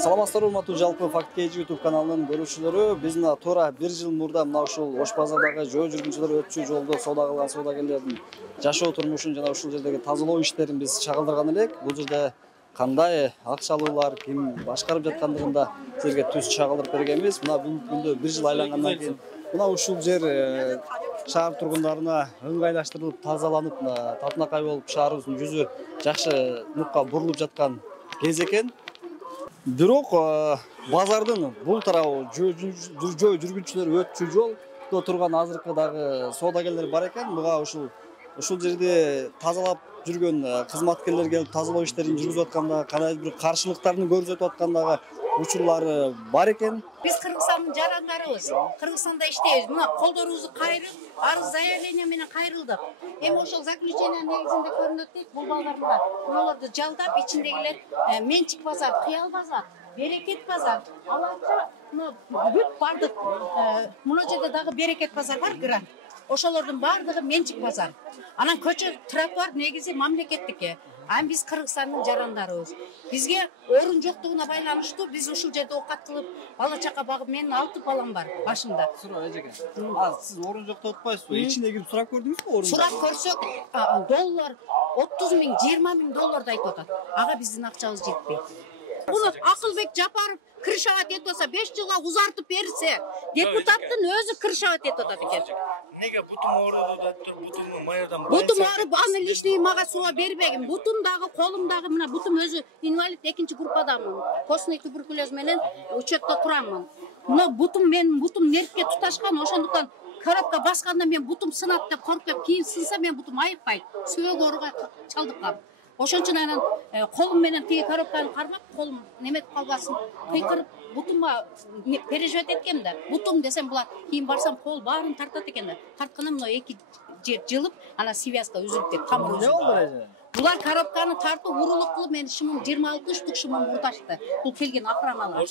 Саламатсыздар, урматтуу жалпы Факт KG YouTube каналынын көрүүчүлөрү. Биз мына туура 1 жыл мурда мына ушул Ош базардагы жөө жүргүнчүлөр өтчү жолдо соода кылган соодагерлердин жашоо турмушун жана ушул жердеги тазалоо иштерин биз чагылдырган элек. Бул жерде кандай акчалуулар ким башкарып жаткандыгын да силерге түз чагылдырып бергенбиз. Мына бул күндө 1 жыл айлангандан кийин мына ушул жер шаар тургундарына ыңгайлаштырылып, тазаланып, татынакай болуп шаарыбыздын жүзү жакшы нукка бурулуп жаткан кез экен. Бирок базардын бул тарабы жөө жүргүнчүлөр өтчү жолдо турган азыркы дагы соодагерлер бар экен. Буга ушул жерде тазалап жүргөн кызматкерлер келип тазалоо иштерин жүргүзүп атканда кандайдыр бир каршылыктарын көрсөтүп аткандагы учурлары бар экен. Биз Кыргызстандын жарандарыбыз. Кыргызстанда иштейбиз. Мына колдорубузду кайрып, арыз заявление менен кайрылдык. Эми ошол заключение негизинде көрүнөт дейт. Бул балдарына буларды жалдап, ичиндегилер Менчик базар, Кыял базар, Берекет базар, аларча бүт бардык. Мына жерде дагы Берекет базар бар, грант. Ошолордун бардыгы Менчик базар. Анан көчө тротуар негизи мамлекеттики. Биз Кыргызстандын жарандарыбыз. Бизге орун жоктугуна байланыштуу биз ушул жерде оокат кылып, бала чака багып, менин 6 балам бар башымда. Суроо эжеке. Сиз орун жок деп атпайсызбы? Ичине кирип сурап көрдүңүзбү орун? Сурап көрсөк, доллар 30 миң, 20 миң долларды айтып атат. Ага биздин акчабыз жетпейт. Муну Акылбек Жапаров крышават этип атса, 5 жылга узартып берсе, депутаттын өзү крышават этип атат экен. Неге бутум ооруду да тур, бутуму майрадан Бутум ооруп, аны лишний мага сууга бербегин. Бутум дагы, колум дагы, мына бутум өзү инвалид 2-чи группадамын. Костный туберкулез менен учетто турамын. Мына бутум нервке туташкан, ошондуктан коробка басканда мен бутум сынат деп коркуп, кийин сынса мен бутум айыкпайт. Сөөк ооруга чалдыккан. Ошон үчүн анан колум менен тиги коробканы кармап, колум неметип калбасын, кыйкырып бутумга переживать эткем да. Бутум десем булар кийин барсам кол баарын тартат экен да. Тартканда мына 2 жер жылып, ана связка үзүлүп кетти, тамыр үзүлүп. Булар коробканы тартып, урулук кылып, мен шымым 26 штук шымым урташты. Бул келген охраналар.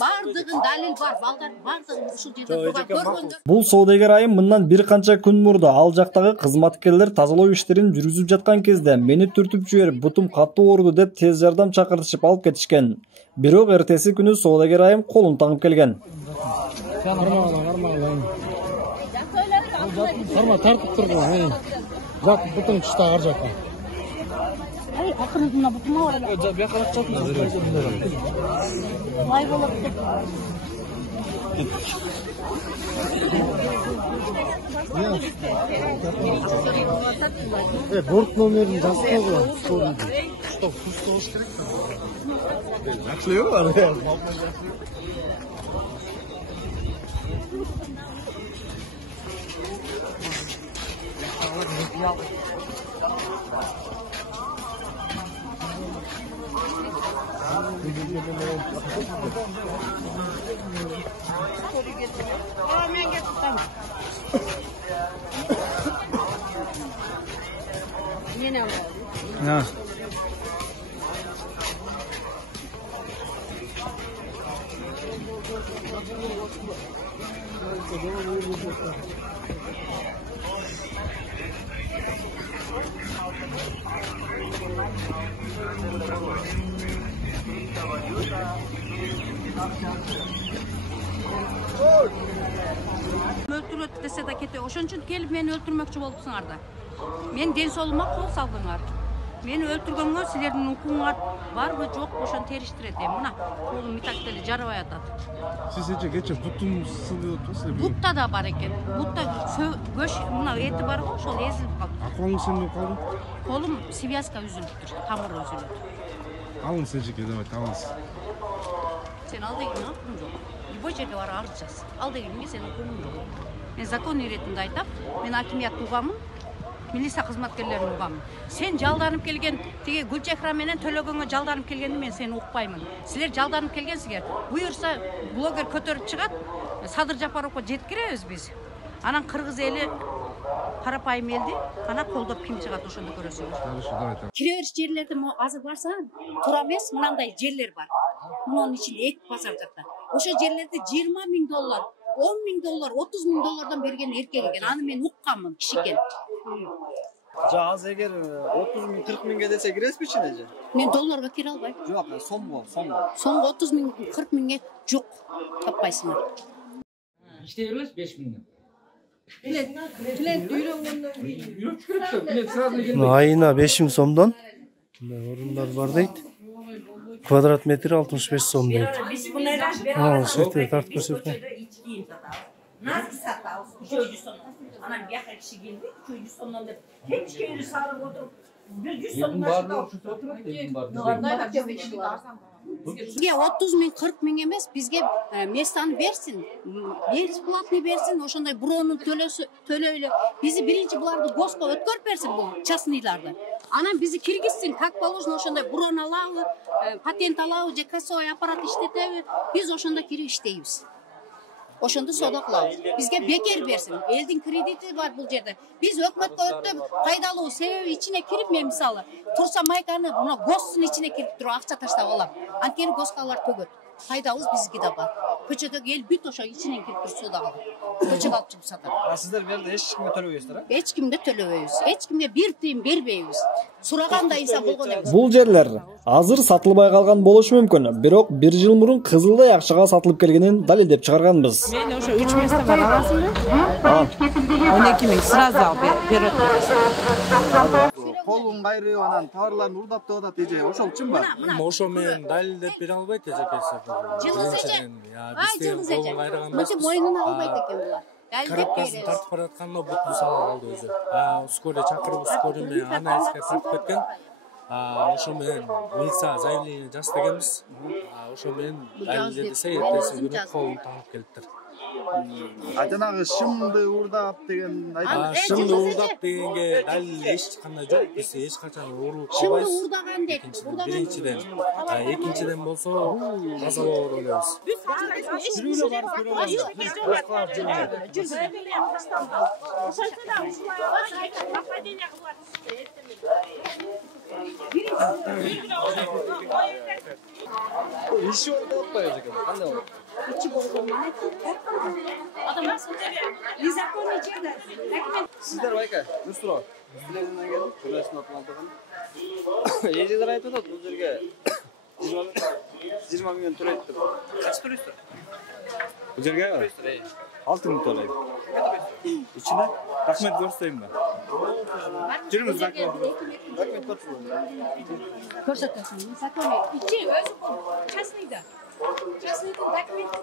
Бардыгын далил бар, балдар бардыгын ушул жерде турган көргөндөр. Бул соодагер айым мындан бир канча күн мурда ал жактагы кызматкерлер тазалоо иштерин жүргүзүп жаткан кезде мени түртүп жиберип, бутум катуу ооруду деп тез жардам чакыртышып алып кетишкен. Бирок эртеси күнү соодагер айым колун таңып келген. Карма тартып турган. Жак бутум түштө каржак. Ай, акырын мына бутума бар. Бияка чатына. Лай болот деп. Борт номерин жазсаңыз, что пустош керек. Жакшылыгы бар. Men getdim. Yine var. Ha. Öldürüp dese de kete. Oşun için gelip beni öldürmekçi bolupsыңар да. Men ден соолугума кол салдыңар. Мени өлтүргөнгө силердин укугуңар барбы жок ошон териштирет эми. Мына колум митак деле жарабай атат. Siz кече бутум сылып атасыз. Бутта да бар экен. Бутта көш мына эти бар го, ошол эзилип калды. Колуң сынып калды? Колум связка үзүлүптүр, тамыры үзүлүп. Алыңыз эжеке, давай алыңыз. Сен ал деген укуң жок. Любой жерде бар арыз жаз. Ал дегенге сенин укугуң жок. Мен закон иретинде айтам, мен акимият угамын. Милиция кызматкерлерин угамын. Сен жалданып келген, тиги Гүлчехра менен төлөгөнгө жалданып келгенди мен сени укпаймын. Силер жалданып келгенсиңер. Буюрса блогер көтөрүп чыгат, Садыр Жапаровго жеткиребиз биз. Анан кыргыз эли карапайым элди, анан колдоп ким чыгат ошондо көрөсүңөр. Кире бериш жерлерде азыр барсаң, туура эмес, мынандай жерлер бар. Мунун ичинде 2 базар жатат. Ошо жерлерде 20 миң доллар, 10 миң доллар, 30 миң доллардан берген эркек экен. Аны мен укканмын, кишикен. Жаз эгер 30 миң 40 миңге десе киресизби ичине же? Мен долларга кире албайм. Жок, сомго. Соңғы 30 миң 40 миңге жоқ таппайсыңар. İşte vermez 5 milyon. Ayına 5000 somdan orunlar var deydi. Kvadrat metre 65 som deydi. Şirkte tart koşurken. Nasıl satıyoruz? Çocuğu sonu. Anam bir kişi geldi. Çocuğu sonunda hep köyü sarıp oturup bir sonunda Бізге 30 миң 40 миң емес, бізге местаны берсін, бесплатный берсін, ошондай бронун төлөйлө. Бизи биринчи буларды госко өткөрүп берсин бул частныйларды. Анан бизи киргизсин, как положено ошондой брон алабы, патент алабы же кассовый аппарат иштетеби, биз ошондо кирип иштейбиз. Ошондо соода кылабыз. Бизге бекер берсин. Элдин кредити бар бул жерде. Биз өкмөткө өтүп пайдалуу себеби ичине кирип, мен мисалы турса майканы мына гостун ичине кирип туруп акча таштап алам. Анткени гостко алар төгөт. Пайдабыз бизге да бар. Көчөдөгү эл бүт ошо ичинен кирип туруп соода кылат. Көчөгө алып чыгып сатат. Сиздер берде эч кимге төлөбөйсүздөр, Эч кимге төлөбөйбүз. Эч кимге бир тыйын бербейбиз. Сураганда инсан болгон эмес. Бул жерлер азыр сатылбай калган болушу мүмкүн, бирок 1 жыл мурун кызылдай акчага сатылып келгенин далилдеп чыгарганбыз. Мен ошо 3 месте бар аласыңбы? 12 миң сразу ал берет. Колун кайрып анан товарларын урдап деп атат эже. Ошол чынбы? Ошо мен далилдеп бере албайт эжекеси. Жылгыз эже. Ай жылгыз эже. Мынча мойнуна албайт экен булар. Далилдеп Карапкасын тартып баратканда бутун сала калды өзү. Ускорый чакырып, ускорый менен анализге тартып кеткен. Ошо менен милиция заявление жаздыгенбиз. Ошо менен далилдеп десе эртеси күнү колун таап келиптир. Жанагы шымды урдап деген айтат. Шымды урдап дегенге далил эч кандай жок. Биз эч качан урулуп Шымды калбайбыз. урдаган дейт. Биринчиден, экинчиден болсо таза болот ойлойбуз. Иши болуп атпайбы эже? Кандай болот? İçi bolgondan Сиздер байка, дұрыс тұр. Сіздерден келдік, журналистің атынан тұрған. Ежелер айтып отыр, бұл жерге 20 миллион төлейді деп. Қанша төлейсіздер? Бұл жерге 6 мың төлейді. Içine рахмет көрсетейін ба? Жүріңіз рахмет. Рахмет көрсөтөсүң. Саконе. İçi өзү частныйда. Частныйдын документи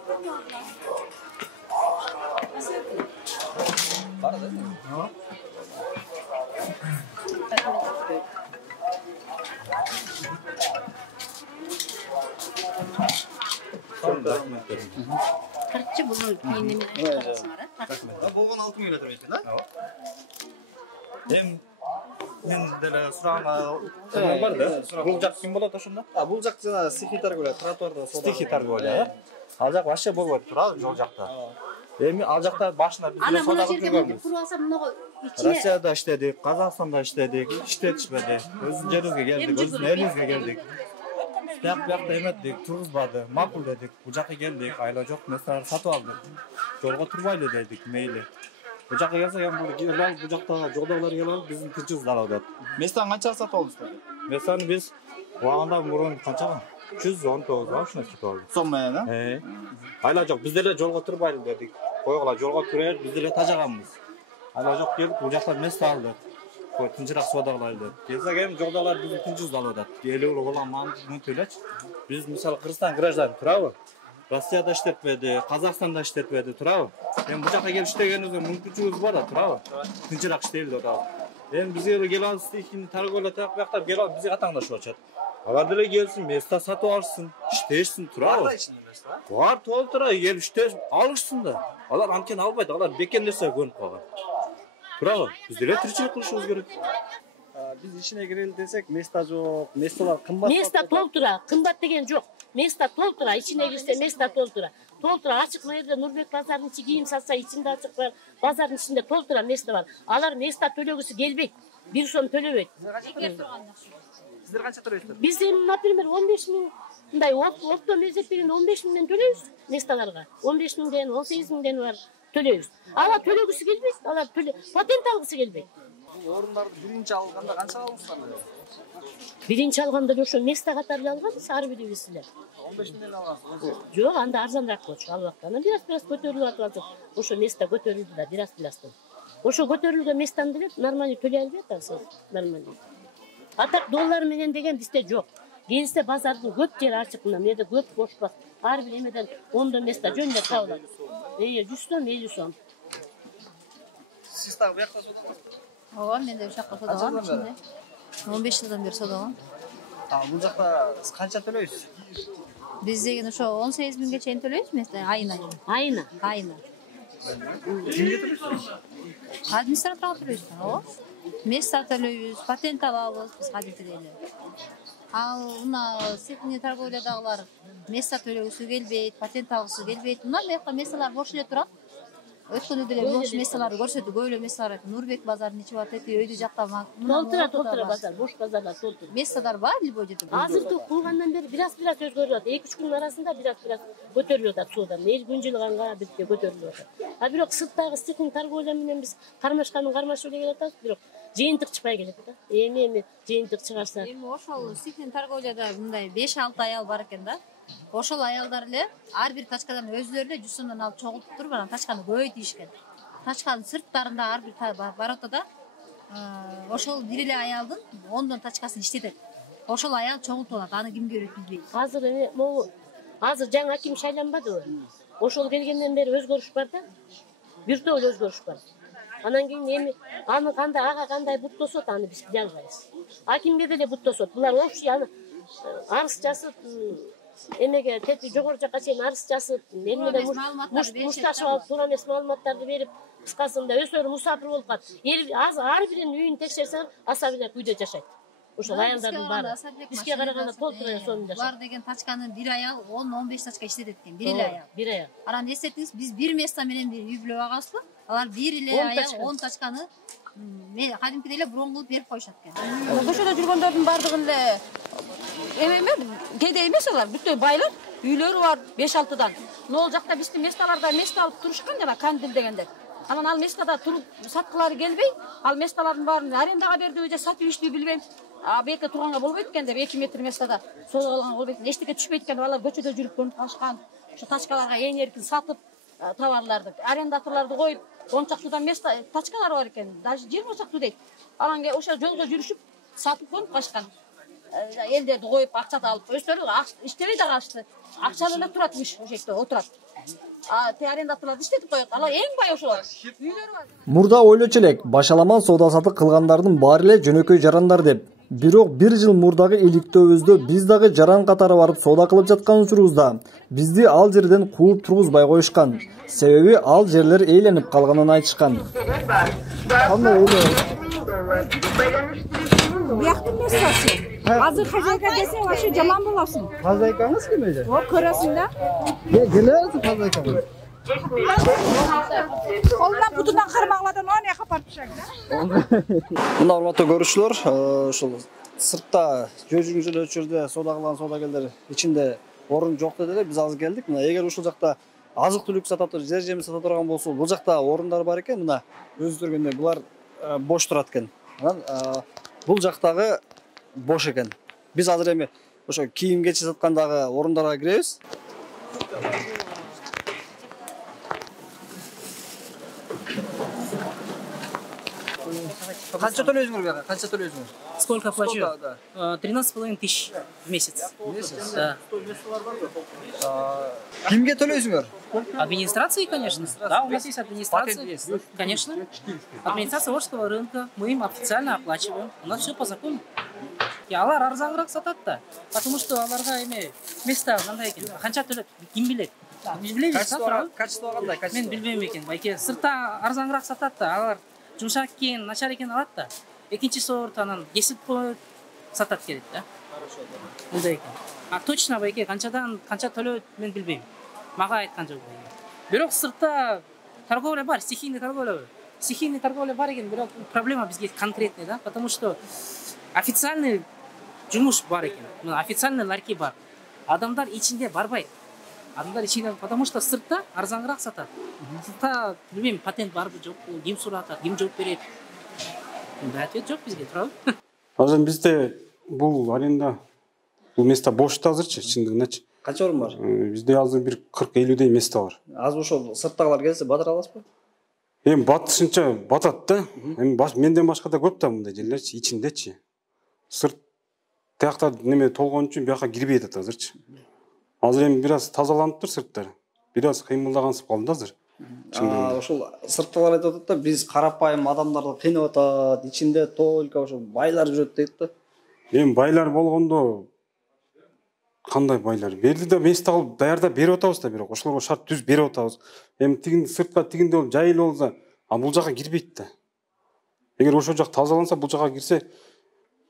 бар да? Кырчы буну кийинеме каласыңар, Болгон 6 миллион төлейсиң, да? Мен деле суранга бар да. Бул жак ким болот ошондо? Бул жак жана стихи торговля, тротуарда соода. Стихи торговля, ал жак вообще болбойт турат жол жакта. Эми ал жакта башына биз Ана соода мына кылып жерге жүргөнбүз. туруп алсам мынага ичине Россияда иштедик, Казакстанда иштедик, иштетишпеди. Өзүбүздүн жерибизге келдик, өзүбүздүн элибизге келдик. Бияқта эметдик, тургузбады, макул дедик. Бул жака келдик, айла жок нерселерди сатып алдык. Жолго турбайлы дедик, мейли. Бул жака келсек эми бул жактагы жолдогулар келип биздин тынчыбызды алып атат. Местаны канчага сатып алдыңыздар? Месаны биз убагында мурун канчага? 119 ушуна сатып алдык. Сом менен, Айла жок, биз деле жолго турбайлы дедик. Койгула жолго турайыр, биз деле тажаганбыз. Айла жок келип, бул жактан месте алдык. Тынчыраак соода кылайлы деп. Келсек эми жолдогулар биздин тынчыбызды алып атат. 50 euro болгон маны төлөчү. Биз мисалы Кыргызстан гражданы турабы? Россияда иштетпеди, Казакстанда иштетпеди, турабы? Эми бул жака келип иштегенибизде мүмкүнчүлүгүбүз бар да, турабы? Тынчыраак иштейли деп атабыз. Эми бизге келип алып стихини торговля тагып бияктап келип алып бизге катаңдашып атышат. Алар деле келсин, место сатып алышсын, иштешсин, турабы? Бар толтура, келип иштеш алышсын да. Алар анткени албайт, алар бекер нерсе көнүп калган. Турабы? Биз деле тиричилик кылышыбыз керек. Биз ишине кирели десек, место жок, местолар кымбат. Место толтура, кымбат деген жок. Место толтура, ичине кирсе место толтура. Толтура ачык мына жерде Нурбек базарынын ичи кийим сатса, ичинде ачык бар. Базардын ичинде толтура место бар. Алар место төлөгүсү келбейт. 1 сом төлөбөйт. Сиздер канча төлөйсүздөр? Биз эми, например, 15 миң мындай оптом эсептегенде 15 миңден төлөйбүз местоларга. 15 миңден, 18 миңден бар төлөйбүз. Алар төлөгүсү келбейт, алар патент алгысы келбейт. Орындарды биринчи алганда канча алдыңыздар? Биринчи алганда ошо место катары алганбыз, ар бирибиз эле. 15 миңден алгансыз. Жок, анда арзаныраак болчу ал убакта. Анан бираз көтөрүлүп атып, ошо место көтөрүлдү да бираз-бирастан. Ошо көтөрүлгөн местаны деле нормально төлөй албай атабыз, нормально. Атак доллар менен деген бизде жок. Келсе базардын көп жери ачык, мына жерде көп бош бар. Ар бир эмеден 10 место жөндөп табылат. 100 сом, 50 сом. Сиз так буякта содагансызбы? Ооба, мен де ушакка содагам ичинде. 15 жылдан бери содагам. Бул жакта канча төлөйсүз? Биз деген ошо 18 миңге чейин төлөйбүз место айына. Айына. Айына. Кимге төлөйсүз? Администраторго төлөйбүз. Ооба. Место төлөйбүз, патент алабыз биз кадимки эле. Ал мына сетний торговлядагылар место төлөгүсү келбейт, патент алгысы келбейт. Мына мекка местолор бош эле турат. Өткөн деле бош местолорду көрсөтүп, көп эле местолор айтты. Нурбек базарынын ичи бар, тети өйдү жакта толтура базар, бош базарлар толтура. Местолор бар любой жерде. Азыркы кылгандан бери бираз-бираз өзгөрүп атат. 2-3 күндүн арасында бираз-бираз көтөрүлүп атат суудан. Эл күнжылганга бизге көтөрүлүп атат. А бирок сырттагы стихин торговля менен биз кармашканын кармашып эле келатабыз, бирок жыйынтык чыкпай келет да. Эми жыйынтык чыгарса. Эми ошол стихин торговляда мындай 5-6 аял бар экен да. Ошол аялдар эле ар бир тачкадан өзлөрү эле 100 сомдон алып чогултуп туруп, анан тачканы көбөйтүшкөн. Тачканын сырттарында ар бир бар ортодо ошол бир эле аялдын 10 тачкасын иштетет. Ошол аял чогултуп алат, аны кимге өткүзбейт. Азыр эми могу азыр жаңы аким шайланбадыбы? Ошол келгенден бери өзгөрүш бар да. Бир топ эле өзгөрүш бар. Анан кийин эми аны кандай ага кандай буттосот, аны биз биле албайбыз. Акимге деле буттосот. Булар общий аны арыз жазып эмеге тети жогору жакка чейин арыз жазып, эмнеден мушташып алып, туура эмес маалыматтарды берип, кыскасында өздөрү мусафир болуп калат. Ар биринин үйүн текшерсең, асабилер үйдө жашайт. Ошол аялдардын баары. Бизге караганда толтура сонун жашайт. Булар деген тачканы бир аял 10-15 тачка иштетет экен, бир эле аял. Бир аял. Анан эстетиңиз, биз бир место менен бир үй бүлө багабызбы? Алар бир эле аял 10 тачканы кадимки деле бронгулуп берип коюшат экен. Көчөдө жүргөндөрдүн баардыгын эле кээде эмес алар, бүттө байлар, үйлөрү бар 5-6дан. Нол жакта биздин местолордо место алып турушкан жана кандил дегендер. Анан ал местода туруп саткылары келбей, ал местолордун баарын арендаға бердиби же сатып иштиби билбейм. Беке турганга болбойт экен деп 2 метр местода созуп алганга болбойт. Эчтеке түшпөйт экен, алар көчөдө жүрүп көнүп калышкан. Ошо тачкаларга эң эркин сатып товарларды, арендаторлорду коюп, 10 чактуудан место тачкалар бар экен. Даже 20 чактуу дейт. Анан ошо жолдо жүрүшүп сатып көнүп калышкан. Элдерди коюп, акчада алып, өздөрү иштебей да калышты. Акчалы эле туратмыш, ошол жерде отурат. Арендаторлорду иштетип коет. Алар эң бай ошолор. Үйлөрү бар. Мурда ойлочу элек башаламан соода сатык кылгандардын баары эле жөнөкөй жарандар деп. Бирок 1 жыл мурдагы иликтөөбүздө биз дагы жаран катары барып соода кылып жаткан учурубузда бизди ал жерден кууп тургузбай коюшкан. Себеби ал жерлер ээленип калганын айтышкан. Бияктын местосы. Азыр хозяйка десе вообще жаман болосуң. Хозяйкаңыз ким эже? О, көрөсүң да. Келебиз хозяйкаңыз. Колунан бутунан кармагладан он яка парпышак да. Мына урматтуу көрүүчүлөр, ушул сыртта жөө өчүрдө соода кылган соодагерлер ичинде орун жок деди, биз азыр келдик. Мына эгер ушул жакта азык-түлүк сата турган, жер жемиш сата турган болсо, бул жакта орундар бар экен. Мына өзү көргөндөй булар бош турат экен. Анан бул жактагы бош экен. Биз азыр эми ошо кийим кечи саткандагы орундарга киребиз. Канча төлөйсүңөр буга? Канча төлөйсүңөр? Сколько плачу? 13,5 тысяч в месяц. Месяц? Да. Кимге төлөйсүңөр? Администрации, конечно. Да, у нас есть администрация. Конечно. Администрация Орского рынка. Мы им официально оплачиваем. У нас все по закону. И алар арзаныраак сатат да. Потому что аларга эме место кандай экен. Канча төлөт? Ким билет? Биз билебиз да. Качество кандай? Мен билбейм экен. Байке сыртта арзаныраак сатат да. Алар жумшак экен, начар экен алат да. Экинчи сорт анан кесип коюп сатат келет да. Мындай экен. А точно байке канча төлөйт мен билбейм. Мага айткан жок. Бирок сыртта торговля бар, стихийный торговля бар. Стихийный торговля бар экен, бирок проблема бизге конкретный да, потому что официальный жумуш бар экен. Официальный ларьки бар. Адамдар ичинде барбайт. Адамдар ичинде, потому что сыртта арзаныраак сатат. Сыртта билбейм, патент барбы жокпу, ким суратат, ким жооп берет. Ответ жоқ бізге, туралы. Азыр бизде бул аренда бул место бош да азырчы, чындыгыначы. Канча орун бар? Бизде азыр бир 40-50дей место бар. Азыр ошол сырттагылар келсе батыра аласызбы? Эми батышынча батат да. Эми менден башка да көп да мындай жерлерчи, ичиндечи. Сырт тиякта неме толгон үчүн бияка кирбей атат азырчы. Азыр эми бир аз тазаланыптыр сырттар. Бир аз кыймылдагансып калды азыр. Ошол сырттагылар айтып атат да, биз карапайым адамдарды кыйнап атат, ичинде только ошо байлар жүрөт дейт да. Эми байлар болгондо кандай байлар? Берди да место алып даярдап берип атабыз да, бирок ошолорго шарт түз берип атабыз. Эми тигин сыртка тигинде болуп жайыл болсо, бул жака кирбейт да. Эгер ошол жак тазаланса, бул жака кирсе,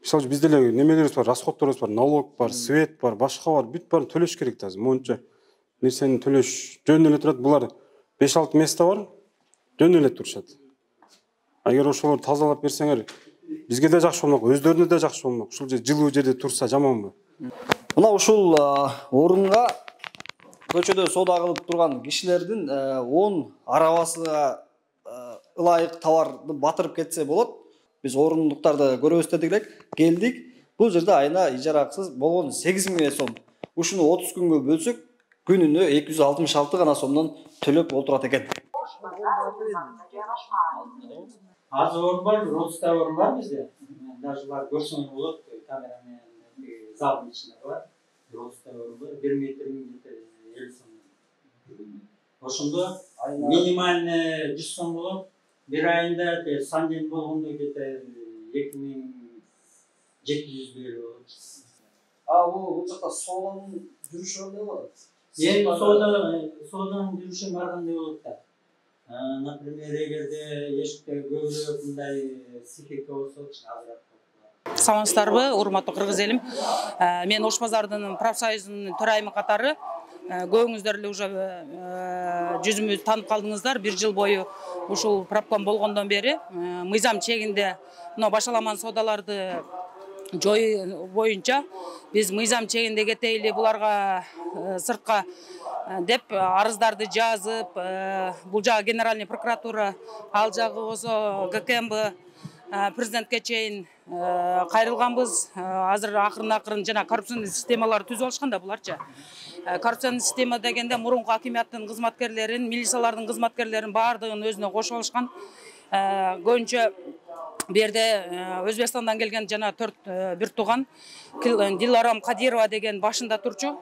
мисалы бизде эле немелерибиз бар, расходторубуз бар, налог бар, свет бар, башка бар, бүт баарын төлөш керек да азыр. Монча нерсени төлөш жөн эле турат. Булар 5-6 место бар, жөн эле турушат. Эгер ошолорду тазалап берсеңер, бизге да жакшы болмок, өздөрүнө да жакшы болмок. Ушул жылуу жерде турса жаманбы? Мына ушул орунга көчөдө соода кылып турган кишилердин 10 арабасына ылайык товарды батырып кетсе болот. Биз орундуктарды көрөбүз дедик элек, келдик. Бул жерде айына ижара акысыз болгон 8000 сом. Ушуну 30 күнгө бөлсөк, күнүнө 266 гана сомдон төлөп отурат экен. Az orun var, 30'ta orun var bizde. Даже var, görsen olur, kameramen zalın içinde var. 30'ta orun var, 1 metrenin 50 son. Oşunda minimal 100 son bulup, bir ayında sandin bulgundu gete 2700 veriyor. Bu жақта соданın жүрүшү кандай болот? Соданın жүрүшү баргандай болот да. Например, эгерде эшикте көбүрөөк мындай сихика болсо, азыраак болот. Саламатсыздарбы, урматтуу кыргыз элим. Мен Ош базарынын профсоюзунун төрайымы катары. Көбүңүздөр эле уже жүзүмүздү таанып калдыңыздар. 1 жыл бою ушул пропком болгондон бери мыйзам чегинде мына башаламан соодаларды жою боюнча биз мыйзам чегинде кетейли, буларга сыртка деп арыздарды жазып, бул жагы Генеральный прокуратура, ал жагы болсо ГКМБ президентке чейин кайрылганбыз. Азыр акырын жана коррупционный системаларды түзүп алышкан да буларчы. Коррупционный система дегенде мурунку акиматтын кызматкерлерин, милициялардын кызматкерлерин баардыгын өзүнө кошуп алышкан. Көбүнчө берде Өзбекстандан келген жана 4 бир тууган Диларам Кадирова деген башында турчу.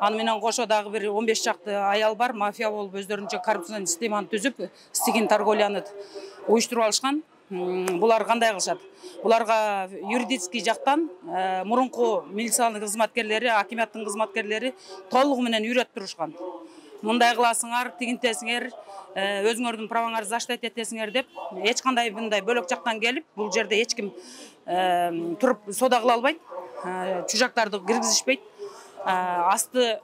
Аны менен кошо дагы бир 15 чакты аял бар, мафия болуп өздөрүнчө коррупционный системаны түзүп, стигин торговляны уюштуруп алышкан. Булар кандай кылышат? Буларга юридический жактан мурунку милициянын кызматкерлери, акиматтын кызматкерлери толугу менен үйрөтүп турушкан. Мындай кыласыңар, тигинтесиңер, өзүңөрдүн праваңарды заштать этесиңер деп, эч кандай мындай бөлөк жактан келип, бул жерде эч ким туруп соода кыла албайт, чужактарды киргизишпейт. Асты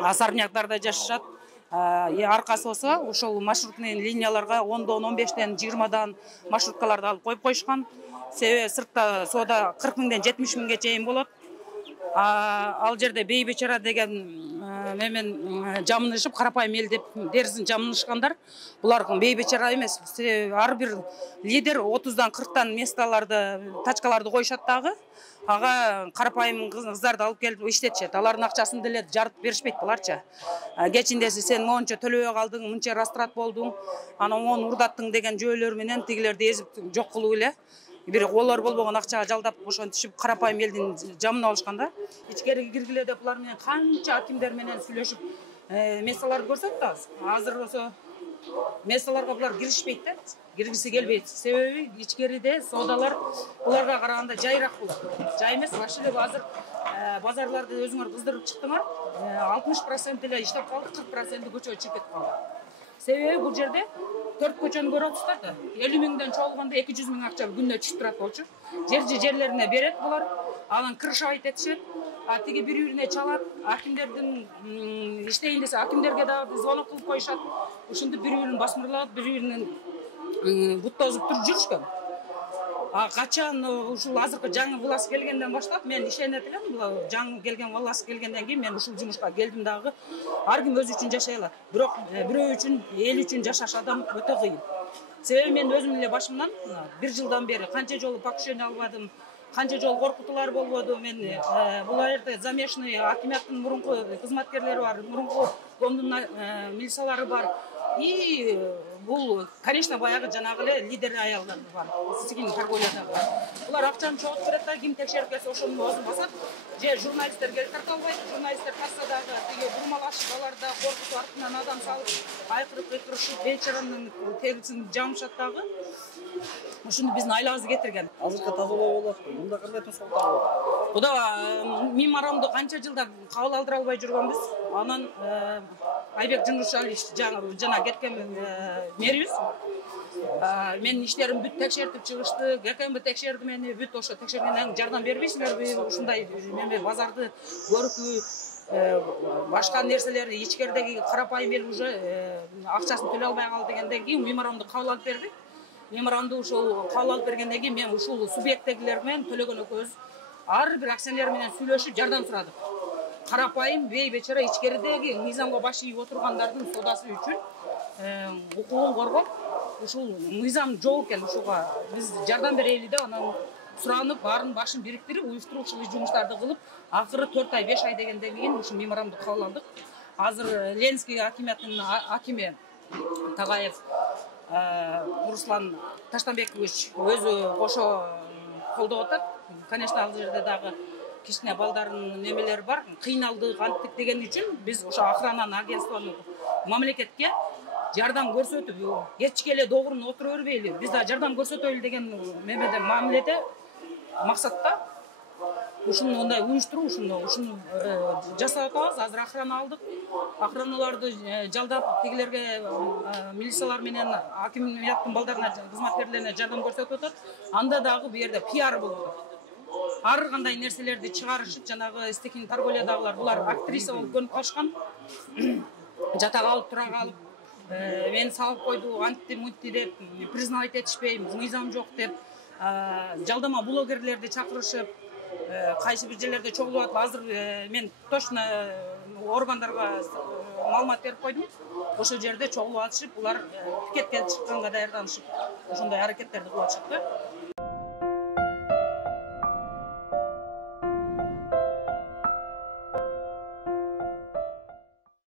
асарнияктарда жашашат. Аркасы болсо ошол маршрутный линияларга 10-дон, 15-тен, 20-дан маршруткаларды алып коюп коюшкан. Себеби сыртта соода 40 миңден 70 миңге чейин болот. Ал жерде бейбечара деген менен жамынышып, карапайым эл деп дерсин жамынышкандар. Булар бейбечара эмес. Ар бир лидер 30-дан 40-тан месталарды, тачкаларды коюшат дагы. Ага карапайым кыздарды алып келип иштетишет. Алардын акчасын деле жарып беришпейт буларчы. Кечиндеси сен монча төлөбөй калдың, мынча растрат болдуң, анан оны урдаттың деген жөөлөр менен тигилерди эзип жок кылуу эле. Бир олор болбогон акчага жалдап ошентишип карапайым элдин жамын алышканда. Ичкери киргиле деп булар менен канча акимдер менен сүйлөшүп месаларды көрсөттүбүз. Азыр болсо месаларга булар киришпейт да. Киргиси келбейт. Себеби ичкериде соодалар буларга караганда жайыраак болот. Жай эмес, башы эле азыр базарларды өзүңөр кыздырып чыктыңар. 60% эле иштеп калды, 40% көчөгө чыгып кетип калды. Себеби бул жерде 4 көчөнү көрүп атсыздар да. 50 миңден чогулганда 200 миң акча күндө түшүп турат болчу. Жерлерине берет булар. Анан крышабайт этишет. Тиги бири-бирине чалат. Акимдердин иштейин десе акимдерге дагы звонок кылып коюшат. Ушинтип бири-бирин басмырлап, бири-биринин буттозуп туруп жүрүшкөн. Качан ушул азыркы жаңы власть келгенден баштап мен ишенет элем. Жаңы келген власть келгенден кийин мен ушул жумушка келдим дагы. Ар ким өзү үчүн жашай алат. Бирок бирөө үчүн, эл үчүн жашаш адам өтө кыйын. Себеби мен өзүм эле башымдан 1 жылдан бери канча жолу покушение албадым, канча жолу коркутуулар болбоду. Мен бул жерде замешанный акиматтын мурунку кызматкерлери бар, мурунку коомдун милициялары бар. И бул, конечно, баягы жанагы эле лидер аялдар бар. Сизгин торговляда бар. Булар акчаны чогултуп берет да, ким текшерип келсе ошонун өзүн басат. Же журналисттер келип тарта албайт. Журналисттер кассадагы тиги бурмалашууларда коркутуп артынан адам салып, кайкырып бейчаранын терисин жамышат дагы. Ушуну биздин айлабызды кетирген. Азыркы тазалоо болот. Мында кандай тосолдор бар? Буда меморандумду канча жылдар кабыл алдыра албай жүргөнбүз. Анан Айбек Жунушалич жана кеткен мэрибиз. Менин иштерим бүт текшертип чыгышты. ГКМБ текшерди мени, бүт ошо текшергенден жардам бербейсиңерби? Ушундай менде базарды көрүкү башка нерселерди ичкердеги карапайым эл уже акчасын төлөй албай калды дегенден кийин меморандумду кабыл алып берди. Меморандум ушул кабыл алып бергенден кийин мен ушул субъекттегилер менен төлөгөн экөөбүз ар бир акционер менен сүйлөшүп жардам сурадык. Карапайым бейбечара ичкеридеги мыйзамга баш ийип отургандардын соодасы үчүн укугун коргоп, ушул мыйзам жок экен, ушуга биз жардам берели деп анан суранып, баарын башын бириктирип, уюштуруучу жумуштарды кылып, акыры 4 ай 5 ай дегенден кийин ушул меморандумду кабыл алдык. Азыр Ленинский акиматтын акими Тагаев Руслан Таштанбекович өзү кошо колдоп атат. Конечно, ал жерде дагы кичине балдардын немелери бар, кыйналдык, анттык деген үчүн биз ошо охрананы агентствону мамлекетке жардам көрсөтүп, кечке эле доогурун отура бербейли, биз да жардам көрсөтөлү деген мемеде мамиледе максатта ушуну ондай уюштуруу, ушуну жасап атабыз. Азыр охрана алдык. Охраналарды жалдап тигилерге милициялар менен акимияттын балдарына, кызматкерлерине жардам көрсөтүп атат. Анда дагы бу жерде пиар болуп атат. Ар кандай нерселерди чыгарышып, жанагы стекин торговлядагылар булар актриса болуп көрүнүп калышкан. Жата калып, тура калып, мени салып койду, антти мунти деп, признавать этишпейм, мыйзам жок деп, жалдама блогерлерди чакырышып, кайсы бир жерлерде чогулуп атып, азыр мен точно органдарга маалымат берип койдум. Ошол жерде чогулуп атышып, булар пикетке чыкканга даярданышып, ошондой аракеттерди кылып атышат да.